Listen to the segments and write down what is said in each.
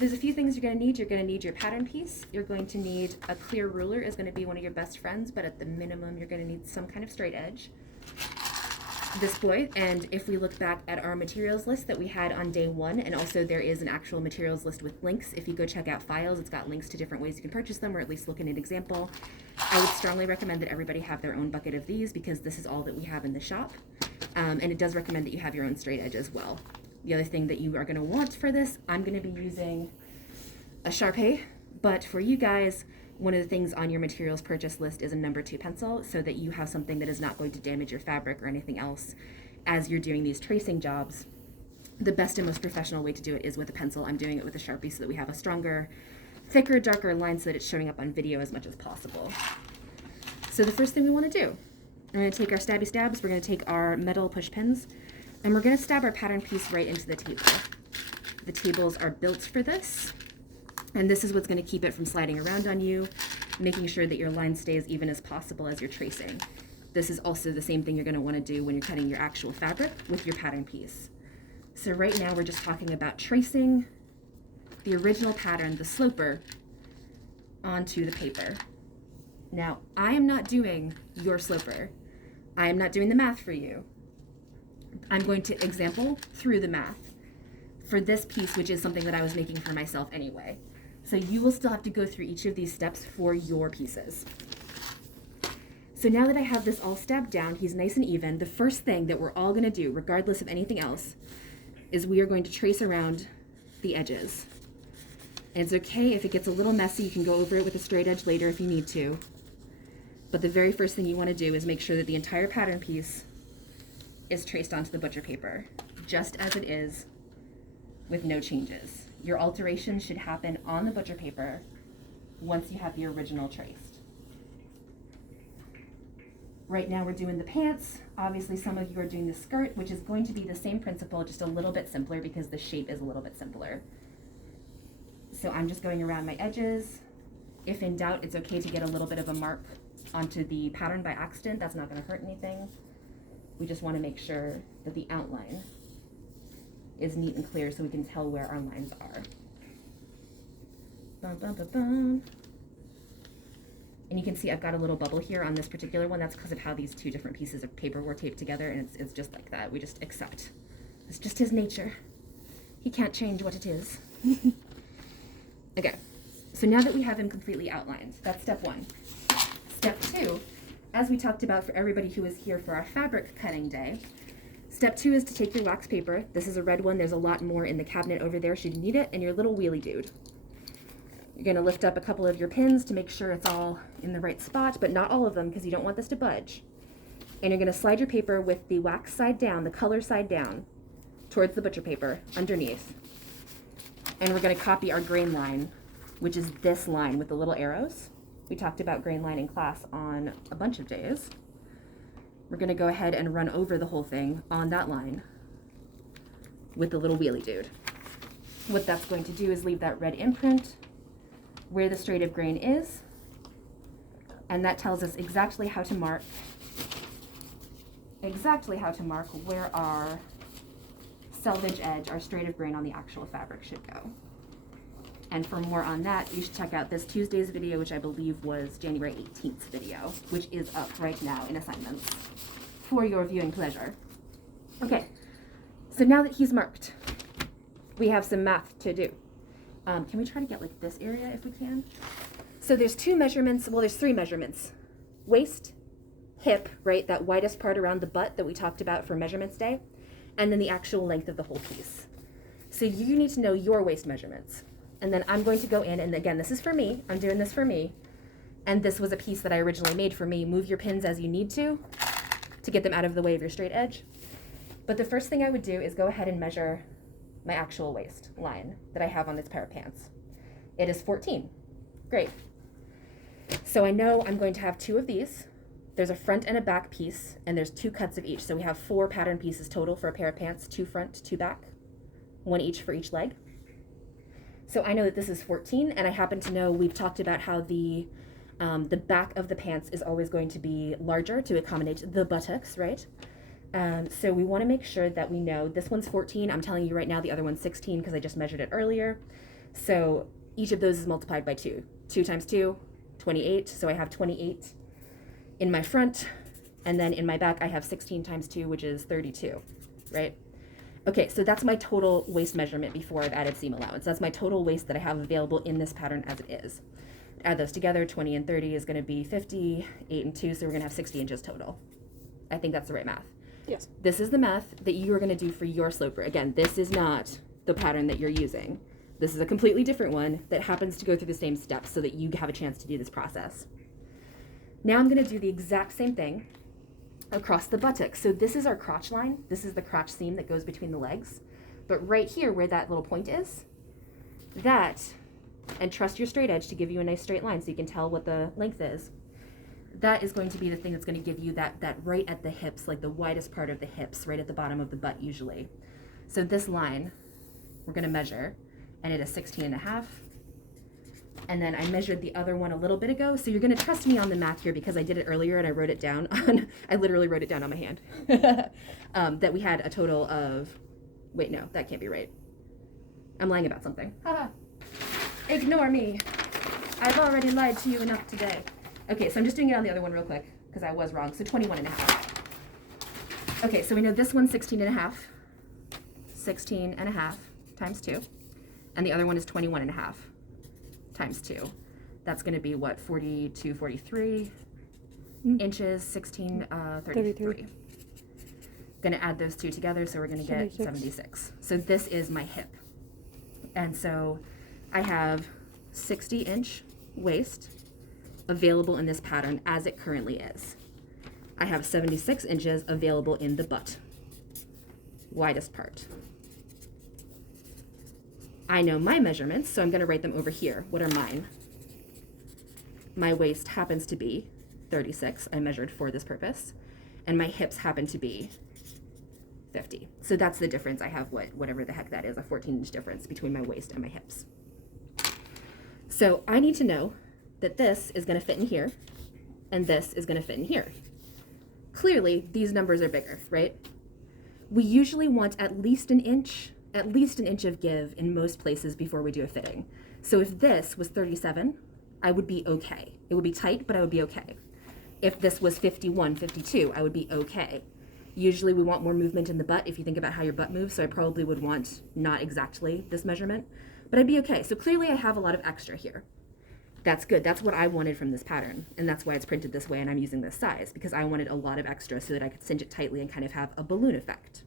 there's a few things you're going to need. You're going to need your pattern piece. You're going to need a clear ruler is going to be one of your best friends, but at the minimum, you're going to need some kind of straight edge. This boy, and if we look back at our materials list that we had on day 1, and also there is an actual materials list with links. If you go check out files, it's got links to different ways you can purchase them, or at least look at an example. I would strongly recommend that everybody have their own bucket of these because this is all that we have in the shop. And it does recommend that you have your own straight edge as well. The other thing that you are going to want for this, I'm going to be using a Sharpie, but for you guys, one of the things on your materials purchase list is a number 2 pencil so that you have something that is not going to damage your fabric or anything else as you're doing these tracing jobs. The best and most professional way to do it is with a pencil. I'm doing it with a Sharpie so that we have a stronger, thicker, darker line so that it's showing up on video as much as possible. So the first thing we want to do, we're going to take our stabby stabs, we're going to take our metal push pins, and we're going to stab our pattern piece right into the table. The tables are built for this. And this is what's going to keep it from sliding around on you, making sure that your line stays even as possible as you're tracing. This is also the same thing you're going to want to do when you're cutting your actual fabric with your pattern piece. So right now we're just talking about tracing the original pattern, the sloper, onto the paper. Now, I am not doing your sloper. I am not doing the math for you. I'm going to example through the math for this piece, which is something that I was making for myself anyway. So you will still have to go through each of these steps for your pieces. So now that I have this all stabbed down, he's nice and even, the first thing that we're all going to do, regardless of anything else, is we are going to trace around the edges. And it's okay if it gets a little messy, you can go over it with a straight edge later if you need to. But the very first thing you want to do is make sure that the entire pattern piece is traced onto the butcher paper, just as it is, with no changes. Your alteration should happen on the butcher paper once you have the original traced. Right now we're doing the pants. Obviously some of you are doing the skirt, which is going to be the same principle, just a little bit simpler because the shape is a little bit simpler. So I'm just going around my edges. If in doubt, it's okay to get a little bit of a mark onto the pattern by accident. That's not going to hurt anything. We just want to make sure that the outline is neat and clear so we can tell where our lines are. Bum, bum, bum, bum. And you can see I've got a little bubble here on this particular one. That's because of how these two different pieces of paper were taped together, and it's just like that. We just accept. It's just his nature. He can't change what it is. Okay, so now that we have him completely outlined, that's step 1. Step 2, as we talked about for everybody who was here for our fabric cutting day, step 2 is to take your wax paper. This is a red one. There's a lot more in the cabinet over there should you need it, and your little wheelie dude. You're going to lift up a couple of your pins to make sure it's all in the right spot, but not all of them because you don't want this to budge. And you're going to slide your paper with the wax side down, the color side down, towards the butcher paper underneath. And we're going to copy our grain line, which is this line with the little arrows. We talked about grain line in class on a bunch of days. We're going to go ahead and run over the whole thing on that line with the little wheelie dude. What that's going to do is leave that red imprint where the straight of grain is, and that tells us exactly how to mark where our selvage edge, our straight of grain on the actual fabric should go. And for more on that, you should check out this Tuesday's video, which I believe was January 18th video, which is up right now in assignments for your viewing pleasure. Okay, so now that he's marked, we have some math to do. Can we try to get like this area if we can? So there's 2 measurements, well there's 3 measurements. Waist, hip, right, that widest part around the butt that we talked about for measurements day, and then the actual length of the whole piece. So you need to know your waist measurements. And then I'm going to go in, and again, this is for me, I'm doing this for me, and this was a piece that I originally made for me. Move your pins as you need to get them out of the way of your straight edge. But the first thing I would do is go ahead and measure my actual waist line that I have on this pair of pants. It is 14. Great. So I know I'm going to have 2 of these. There's a front and a back piece, and there's 2 cuts of each. So we have 4 pattern pieces total for a pair of pants, 2 front, 2 back, 1 each for each leg. So I know that this is 14, and I happen to know we've talked about how the back of the pants is always going to be larger to accommodate the buttocks, right? So we want to make sure that we know this one's 14. I'm telling you right now the other one's 16 because I just measured it earlier. So each of those is multiplied by 2. 2 times 2, 28. So I have 28 in my front, and then in my back I have 16 times 2, which is 32, right? Okay, so that's my total waist measurement before I've added seam allowance. That's my total waist that I have available in this pattern as it is. Add those together, 20 and 30 is going to be 50, 8 and 2, so we're going to have 60 inches total. I think that's the right math. Yes. This is the math that you are going to do for your sloper. Again, this is not the pattern that you're using. This is a completely different one that happens to go through the same steps so that you have a chance to do this process. Now I'm going to do the exact same thing across the buttocks. So this is our crotch line. This is the crotch seam that goes between the legs. But right here where that little point is, that, and trust your straight edge to give you a nice straight line so you can tell what the length is. That is going to be the thing that's going to give you that right at the hips, like the widest part of the hips, right at the bottom of the butt usually. So this line, we're going to measure, and it is 16 and a half. And then I measured the other one a little bit ago. So you're going to trust me on the math here because I did it earlier and I wrote it down on, I literally wrote it down on my hand. That we had a total of, wait, no, that can't be right. I'm lying about something. Haha. Ignore me. I've already lied to you enough today. Okay, so I'm just doing it on the other one real quick because I was wrong. So 21 and a half. Okay, so we know this one's 16 and a half. 16 and a half times 2. And the other one is 21 and a half times 2. That's going to be what, 42, 43 inches, 16, 33. Going to add those two together, so we're going to get 76. So this is my hip. And so I have 60-inch waist available in this pattern as it currently is. I have 76 inches available in the butt, widest part. I know my measurements, so I'm going to write them over here. What are mine? My waist happens to be 36. I measured for this purpose. And my hips happen to be 50. So that's the difference. I have whatever the heck that is, a 14-inch difference between my waist and my hips. So I need to know that this is going to fit in here, and this is going to fit in here. Clearly, these numbers are bigger, right? We usually want at least an inch of give in most places before we do a fitting. So if this was 37, I would be okay. It would be tight, but I would be okay. If this was 51, 52, I would be okay. Usually we want more movement in the butt if you think about how your butt moves, so I probably would want not exactly this measurement, but I'd be okay. So clearly I have a lot of extra here. That's good. That's what I wanted from this pattern, and that's why it's printed this way and I'm using this size, because I wanted a lot of extra so that I could cinch it tightly and kind of have a balloon effect.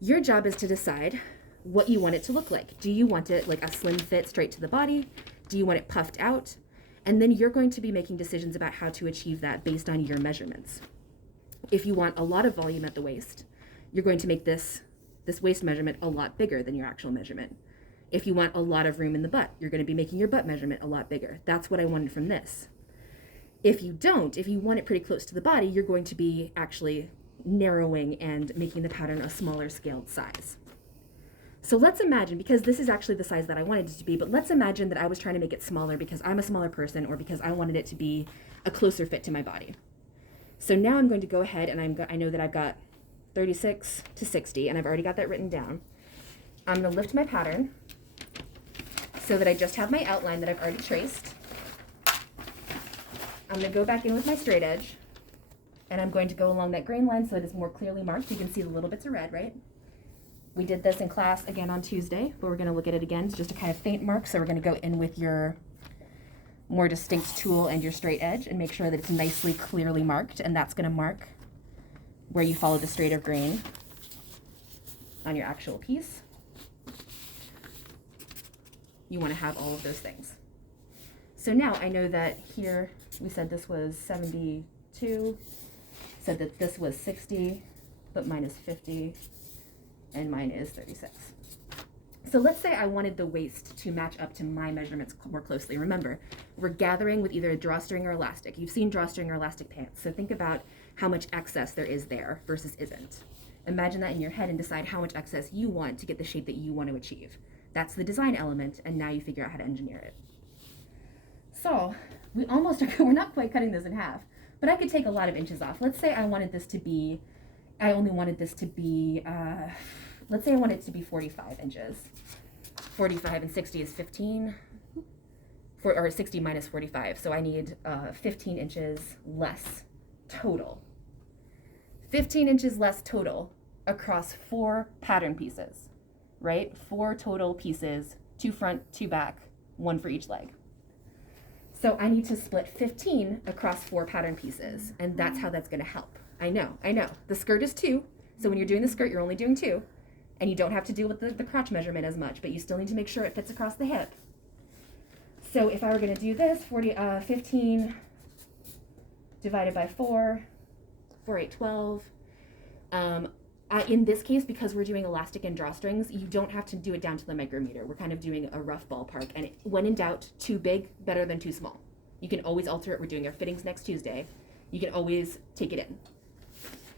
Your job is to decide what you want it to look like. Do you want it like a slim fit straight to the body? Do you want it puffed out? And then you're going to be making decisions about how to achieve that based on your measurements. If you want a lot of volume at the waist, you're going to make this waist measurement a lot bigger than your actual measurement. If you want a lot of room in the butt, you're going to be making your butt measurement a lot bigger. That's what I wanted from this. If you don't, if you want it pretty close to the body, you're going to be actually narrowing and making the pattern a smaller scaled size. So let's imagine, because this is actually the size that I wanted it to be, but let's imagine that I was trying to make it smaller because I'm a smaller person or because I wanted it to be a closer fit to my body. So now I'm going to go ahead and I know that I've got 36 to 60 and I've already got that written down. I'm going to lift my pattern so that I just have my outline that I've already traced. I'm going to go back in with my straight edge and I'm going to go along that grain line so it is more clearly marked. You can see the little bits of red, right? We did this in class again on Tuesday, but we're going to look at it again. It's just a kind of faint mark, so we're going to go in with your more distinct tool and your straight edge and make sure that it's nicely clearly marked, and that's going to mark where you follow the straight of grain on your actual piece. You want to have all of those things. So now I know that here we said this was 72, said that this was 60, but mine is 50, and mine is 36. So let's say I wanted the waist to match up to my measurements more closely. Remember, we're gathering with either a drawstring or elastic. You've seen drawstring or elastic pants, so think about how much excess there is there versus isn't. Imagine that in your head and decide how much excess you want to get the shape that you want to achieve. That's the design element, and now you figure out how to engineer it. So we're not quite cutting this in half, but I could take a lot of inches off. Let's say I wanted this to be, let's say I want it to be 45 inches. 45 and 60 is 15, or 60 minus 45. So I need 15 inches less total. 15 inches less total across 4 pattern pieces, right? 4 total pieces, 2 front, 2 back, 1 for each leg. So I need to split 15 across 4 pattern pieces, and that's how that's gonna help. I know. The skirt is 2, so when you're doing the skirt, you're only doing 2, and you don't have to deal with the crotch measurement as much, but you still need to make sure it fits across the hip. So if I were gonna do this, 15 divided by 4, 4, 8, 12. In this case, because we're doing elastic and drawstrings, you don't have to do it down to the micrometer. We're kind of doing a rough ballpark, and when in doubt, too big, better than too small. You can always alter it. We're doing our fittings next Tuesday. You can always take it in.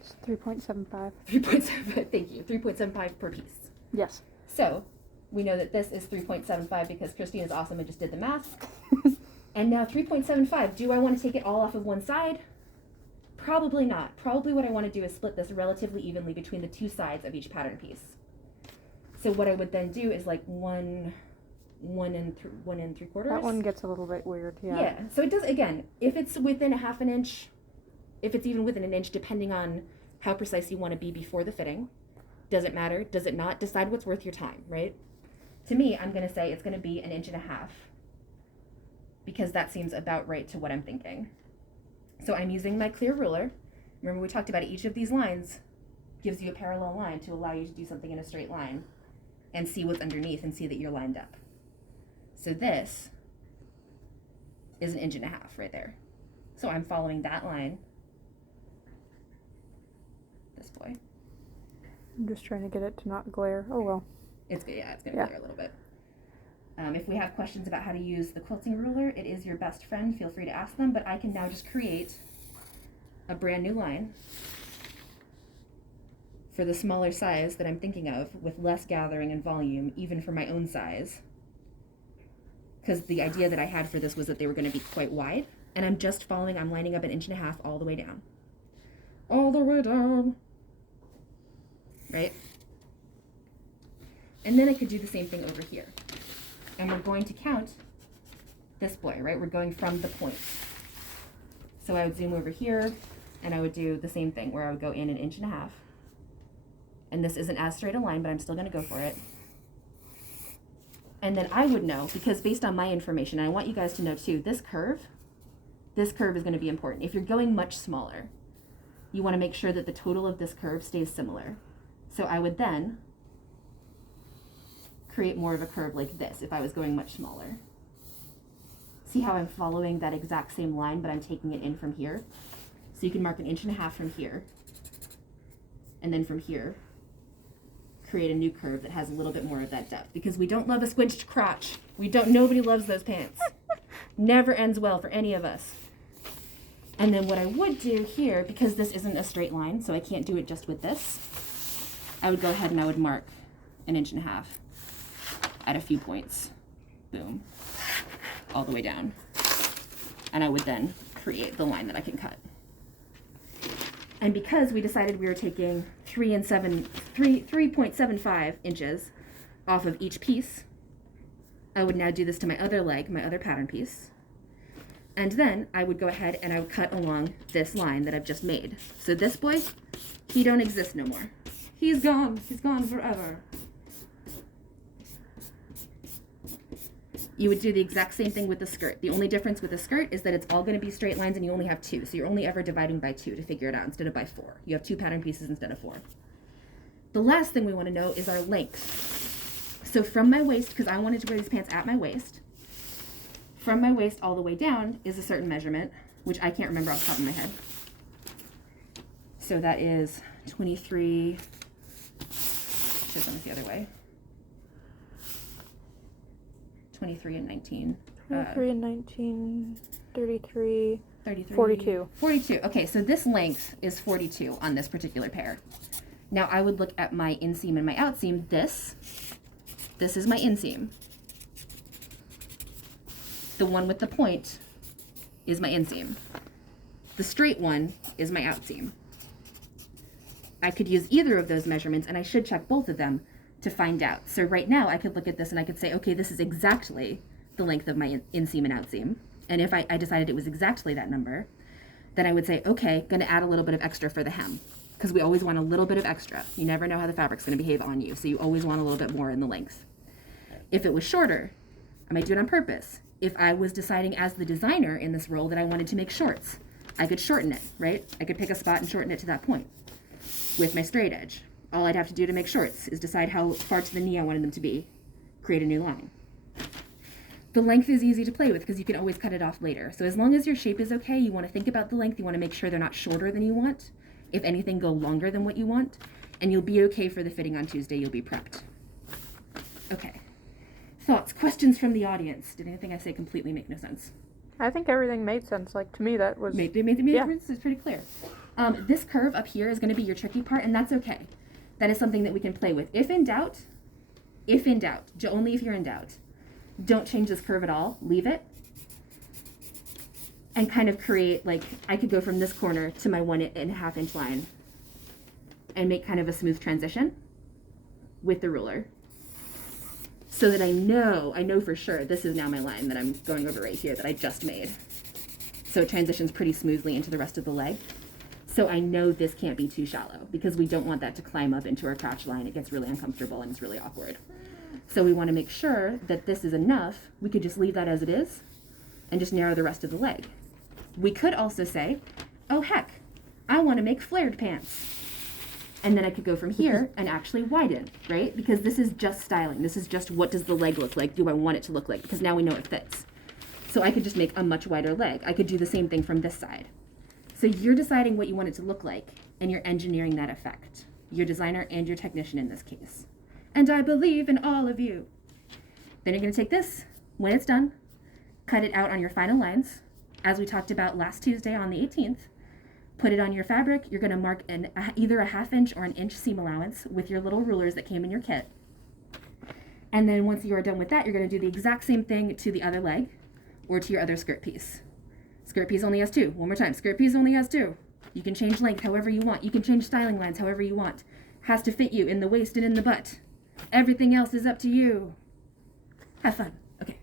It's 3.75. 3.75, thank you. 3.75 per piece. Yes. So we know that this is 3.75 because Christine is awesome and just did the math. And now 3.75, do I want to take it all off of one side? Probably not. Probably what I want to do is split this relatively evenly between the 2 sides of each pattern piece. So what I would then do is like 1 and 3/4. That one gets a little bit weird, yeah. Yeah, so it does, again, if it's within a half an inch, if it's even within an inch, depending on how precise you want to be before the fitting, does it matter? Does it not? Decide what's worth your time, right? To me, I'm going to say it's going to be 1.5 inches, because that seems about right to what I'm thinking. So I'm using my clear ruler. Remember we talked about each of these lines gives you a parallel line to allow you to do something in a straight line and see what's underneath and see that you're lined up. So this is 1.5 inches right there. So I'm following that line. This boy. I'm just trying to get it to not glare. Oh well. It's good, yeah, it's gonna glare a little bit. If we have questions about how to use the quilting ruler, it is your best friend. Feel free to ask them, but I can now just create a brand new line for the smaller size that I'm thinking of with less gathering and volume, even for my own size. Because the idea that I had for this was that they were going to be quite wide, and I'm just following, I'm lining up 1.5 inches all the way down. All the way down. Right? And then I could do the same thing over here. And we're going to count this boy, right? We're going from the point. So I would zoom over here, and I would do the same thing, where I would go in 1.5 inches. And this isn't as straight a line, but I'm still going to go for it. And then I would know, because based on my information, and I want you guys to know too, this curve is going to be important. If you're going much smaller, you want to make sure that the total of this curve stays similar. So I would then create more of a curve like this if I was going much smaller. See how I'm following that exact same line, but I'm taking it in from here? So you can mark 1.5 inches from here, and then from here, create a new curve that has a little bit more of that depth, because we don't love a squinched crotch. Nobody loves those pants. Never ends well for any of us. And then what I would do here, because this isn't a straight line, so I can't do it just with this, I would go ahead and I would mark 1.5 inches at a few points. Boom. All the way down. And I would then create the line that I can cut. And because we decided we were taking 3.75 inches off of each piece, I would now do this to my other leg, my other pattern piece. And then I would go ahead and I would cut along this line that I've just made. So this boy, he don't exist no more. He's gone forever. You would do the exact same thing with the skirt. The only difference with the skirt is that it's all going to be straight lines and you only have 2. So you're only ever dividing by 2 to figure it out instead of by 4. You have 2 pattern pieces instead of 4. The last thing we want to know is our length. So from my waist, because I wanted to wear these pants at my waist, from my waist all the way down is a certain measurement, which I can't remember off the top of my head. So that is 23, should have done this the other way. 23 and 19. 23 and 19, 33, 33. 42. 42. Okay, so this length is 42 on this particular pair. Now I would look at my inseam and my outseam. This is my inseam. The one with the point is my inseam. The straight one is my outseam. I could use either of those measurements, and I should check both of them, to find out. So right now I could look at this and I could say, okay, this is exactly the length of my inseam and outseam. And if I decided it was exactly that number, then I would say, okay, going to add a little bit of extra for the hem, because we always want a little bit of extra. You never know how the fabric's going to behave on you, so you always want a little bit more in the length. If it was shorter, I might do it on purpose. If I was deciding as the designer in this role that I wanted to make shorts, I could shorten it, right? I could pick a spot and shorten it to that point with my straight edge. All I'd have to do to make shorts is decide how far to the knee I wanted them to be, create a new line. The length is easy to play with because you can always cut it off later. So as long as your shape is okay, you want to think about the length, you want to make sure they're not shorter than you want. If anything, go longer than what you want, and you'll be okay for the fitting on Tuesday. You'll be prepped. Okay. Thoughts, questions from the audience? Did anything I say completely make no sense? I think everything made sense. Like, to me, that was... Made sense. It's pretty clear. This curve up here is going to be your tricky part, and that's okay. That is something that we can play with. If in doubt, only if you're in doubt, don't change this curve at all. Leave it. And kind of create, like, I could go from this corner to my 1.5 inch line and make kind of a smooth transition with the ruler, so that I know for sure this is now my line that I'm going over right here that I just made. So it transitions pretty smoothly into the rest of the leg. So I know this can't be too shallow, because we don't want that to climb up into our crotch line. It gets really uncomfortable and it's really awkward. So we want to make sure that this is enough. We could just leave that as it is and just narrow the rest of the leg. We could also say, oh heck, I want to make flared pants. And then I could go from here and actually widen, right? Because this is just styling. This is just, what does the leg look like? Do I want it to look like? Because now we know it fits. So I could just make a much wider leg. I could do the same thing from this side. So you're deciding what you want it to look like, and you're engineering that effect. Your designer and your technician in this case. And I believe in all of you. Then you're going to take this, when it's done, cut it out on your final lines, as we talked about last Tuesday on the 18th. Put it on your fabric. You're going to mark either a 1/2 inch or an inch seam allowance with your little rulers that came in your kit. And then once you are done with that, you're going to do the exact same thing to the other leg or to your other skirt piece. Skirt piece only has 2. One more time. Skirt piece only has 2. You can change length however you want. You can change styling lines however you want. Has to fit you in the waist and in the butt. Everything else is up to you. Have fun. Okay.